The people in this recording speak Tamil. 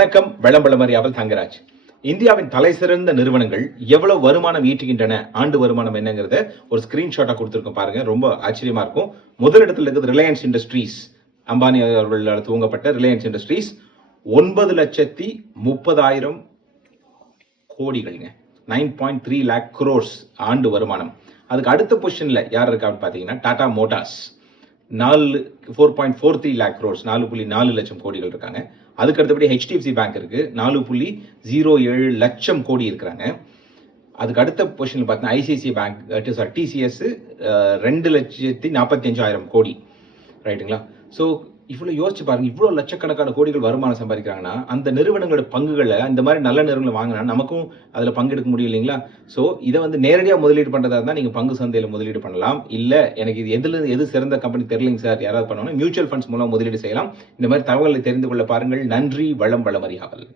வணக்கம் விளம்பரமறியாமல் தங்கராஜ். இந்தியாவின் தலைசிறந்த நிறுவனங்கள் எவ்வளவு வருமானம் ஈட்டுகின்றன ஆண்டு வருமானம் என்னங்கிறத ஒரு ஸ்கிரீன்ஷாட்டாக கொடுத்துருக்கோம் பாருங்க. ரொம்ப ஆச்சரியமா இருக்கும். முதலிடத்தில் இருக்குது ரிலையன்ஸ் இண்டஸ்ட்ரீஸ் அம்பானி அவர்களால் துவங்கப்பட்ட ரிலையன்ஸ் இண்டஸ்ட்ரீஸ் ஒன்பது லட்சத்தி முப்பதாயிரம் கோடிகள்ங்க. Nine point three lakh crores ஆண்டு வருமானம். அதுக்கு அடுத்த பொசிஷனில் யார் இருக்கான்னு பார்த்தீங்கன்னா டாடா மோட்டார்ஸ். நாலு four point four three lakh crores நாலு புள்ளி நாலு லட்சம் கோடிகள் இருக்காங்க. அதுக்கு அடுத்தபடி ஹெச்டிஎஃப்சி பேங்க் இருக்குது நாலு புள்ளி ஜீரோ ஏழு லட்சம் கோடி இருக்கிறாங்க. அதுக்கு அடுத்த பொசிஷனில் பார்த்தீங்கன்னா ஐசிஐசிஐ பேங்க் சாரி டிசிஎஸ் ரெண்டு லட்சத்தி நாற்பத்தி அஞ்சாயிரம் கோடி. ரைட்டுங்களா ஸோ இவ்வளோ யோசிச்சு பாருங்க இவ்வளோ லட்சக்கணக்கான கோடிகள் வருமானம் சம்பாதிக்கிறாங்கன்னா அந்த நிறுவனங்களோட பங்குகளை இந்த மாதிரி நல்ல நிறுவனங்களை வாங்கினா நமக்கும் அதில் பங்கெடுக்க முடியும் இல்லைங்களா? ஸோ இதை வந்து நேரடியாக முதலீடு பண்ணுறதா இருந்தால் நீங்கள் பங்கு சந்தையில் முதலீடு பண்ணலாம். இல்லை எனக்கு இது எதுல எது சிறந்த கம்பெனி தெரியலைங்க சார் யாராவது பண்ணணும் மியூச்சுவல் ஃபண்ட்ஸ் மூலம் முதலீடு செய்யலாம். இந்த மாதிரி தகவல்களை தெரிந்து கொள்ள பாருங்கள். நன்றி வளம் வளமறியாமல்.